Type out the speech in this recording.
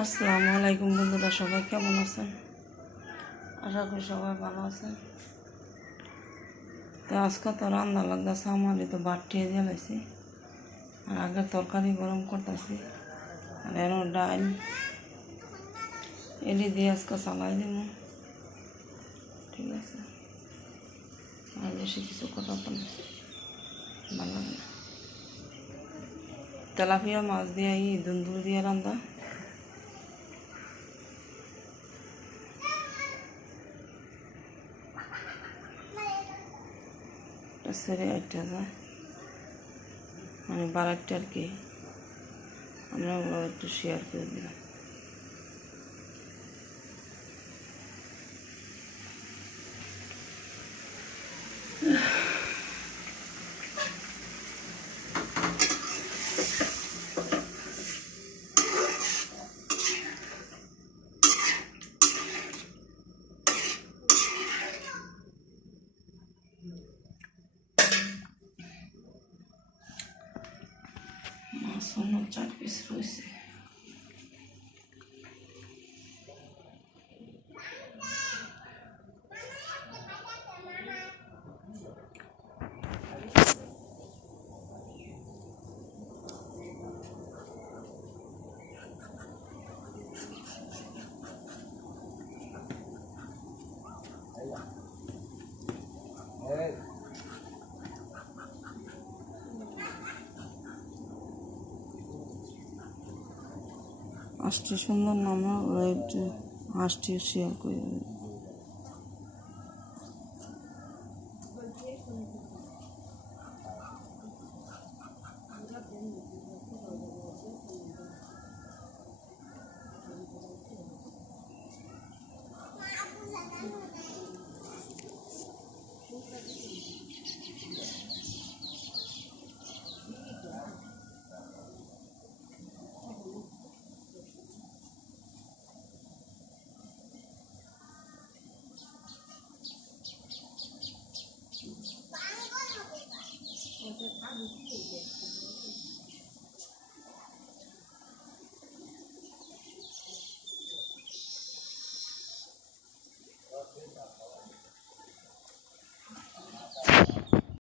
আসসালামু আলাইকুম বন্ধুরা, সবাই কেমন আছেন? আশা করি সবাই ভালো আছেন। তো আজকে তো রান্না লাগতেছে, আমার তো বাটিয়ে জ্বালাইছি আর আগে তরকারি গরম করতেছি আর এর ডাল এলি দিয়ে আজকে চালাই দিব। ঠিক আছে, আর বেশি কিছু কথা তো না, ভালো লাগে না। তেলাপিয়া মাছ দিয়ে দুন্দুল দিয়ে রান্না। সেরে একটা যায় মানে বারাকটা আর কি, আমরা ওগুলো একটু শেয়ার করে দিলাম। মাছ অন্য 4 পিস রয়েছে। আসতে সুন্দর নামে ওরা একটু হাঁসটি শেয়ার করে